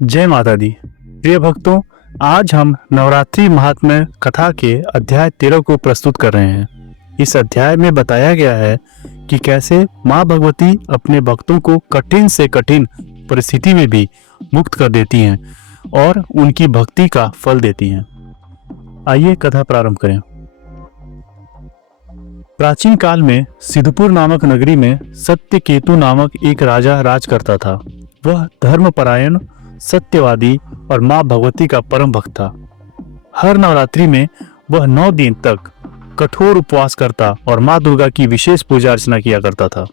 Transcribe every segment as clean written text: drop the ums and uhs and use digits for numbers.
जय माता दी। प्रिय भक्तों, आज हम नवरात्रि महात्म्य कथा के अध्याय 13 को प्रस्तुत कर रहे हैं। इस अध्याय में बताया गया है कि कैसे माँ भगवती अपने भक्तों को कठिन से कठिन परिस्थिति में भी मुक्त कर देती हैं और उनकी भक्ति का फल देती हैं। आइए कथा प्रारंभ करें। प्राचीन काल में सिद्धपुर नामक नगरी में सत्यकेतु नामक एक राजा राज करता था। वह धर्मपरायण, सत्यवादी और माँ भगवती का परम भक्त था। हर नवरात्रि में वह 9 दिन तक कठोर उपवास करता और माँ दुर्गा की विशेष पूजा अर्चना किया करता था।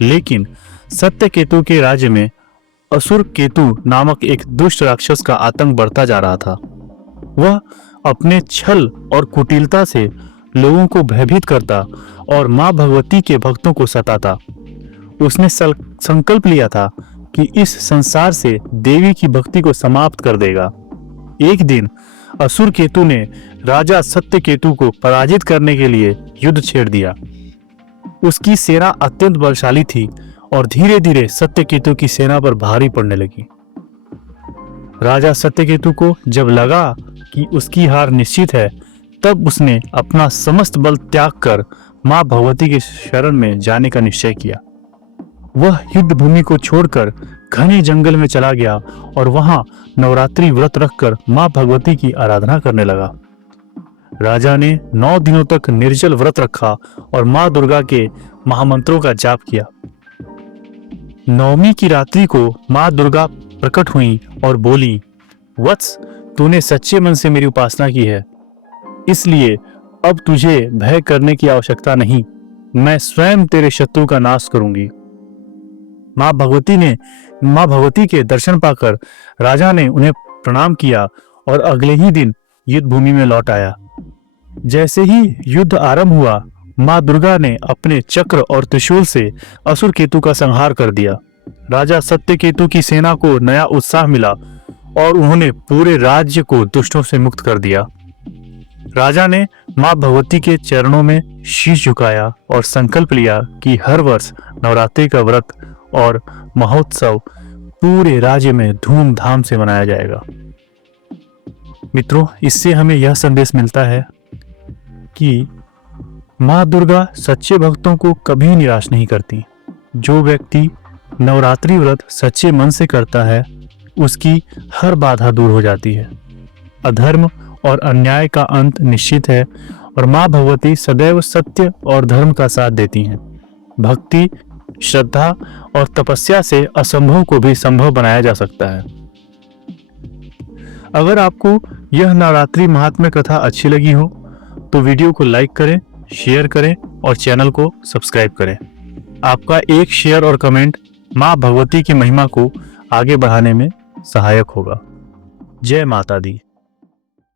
लेकिन सत्यकेतु के राज्य में असुर केतु नामक एक दुष्ट राक्षस का आतंक बढ़ता जा रहा था। वह अपने छल और कुटिलता से लोगों को भयभीत करता और माँ भगवती के भक्तों को सताता। उसने संकल्प लिया था कि इस संसार से देवी की भक्ति को समाप्त कर देगा। एक दिन असुर केतु ने राजा सत्यकेतु को पराजित करने के लिए युद्ध छेड़ दिया। उसकी सेना अत्यंत बलशाली थी और धीरे धीरे सत्यकेतु की सेना पर भारी पड़ने लगी। राजा सत्यकेतु को जब लगा कि उसकी हार निश्चित है, तब उसने अपना समस्त बल त्याग कर माँ भगवती के शरण में जाने का निश्चय किया। वह युद्ध भूमि को छोड़कर घने जंगल में चला गया और वहां नवरात्रि व्रत रखकर माँ भगवती की आराधना करने लगा। राजा ने 9 दिनों तक निर्जल व्रत रखा और माँ दुर्गा के महामंत्रों का जाप किया। 9वीं की रात्रि को माँ दुर्गा प्रकट हुई और बोली, वत्स, तूने सच्चे मन से मेरी उपासना की है, इसलिए अब तुझे भय करने की आवश्यकता नहीं। मैं स्वयं तेरे शत्रु का नाश करूंगी। माँ भगवती के दर्शन पाकर राजा ने उन्हें प्रणाम किया और अगले ही दिन युद्ध भूमि में लौट आया। जैसे ही युद्ध आरंभ हुआ, माँ दुर्गा ने अपने चक्र और त्रिशूल से असुर केतु का संहार कर दिया। राजा सत्यकेतु की सेना को नया उत्साह मिला और उन्होंने पूरे राज्य को दुष्टों से मुक्त कर दिया। राजा ने माँ भगवती के चरणों में शीश झुकाया और संकल्प लिया कि हर वर्ष नवरात्रि का व्रत और महोत्सव पूरे राज्य में धूमधाम से मनाया जाएगा। मित्रों, इससे हमें यह संदेश मिलता है कि माँ दुर्गा सच्चे भक्तों को कभी निराश नहीं करती। जो व्यक्ति नवरात्रि व्रत सच्चे मन से करता है, उसकी हर बाधा दूर हो जाती है। अधर्म और अन्याय का अंत निश्चित है और माँ भगवती सदैव सत्य और धर्म का साथ देती हैं। भक्ति, श्रद्धा और तपस्या से असंभव को भी संभव बनाया जा सकता है। अगर आपको यह नवरात्रि महात्म्य कथा अच्छी लगी हो तो वीडियो को लाइक करें, शेयर करें और चैनल को सब्सक्राइब करें। आपका एक शेयर और कमेंट माँ भगवती की महिमा को आगे बढ़ाने में सहायक होगा। जय माता दी।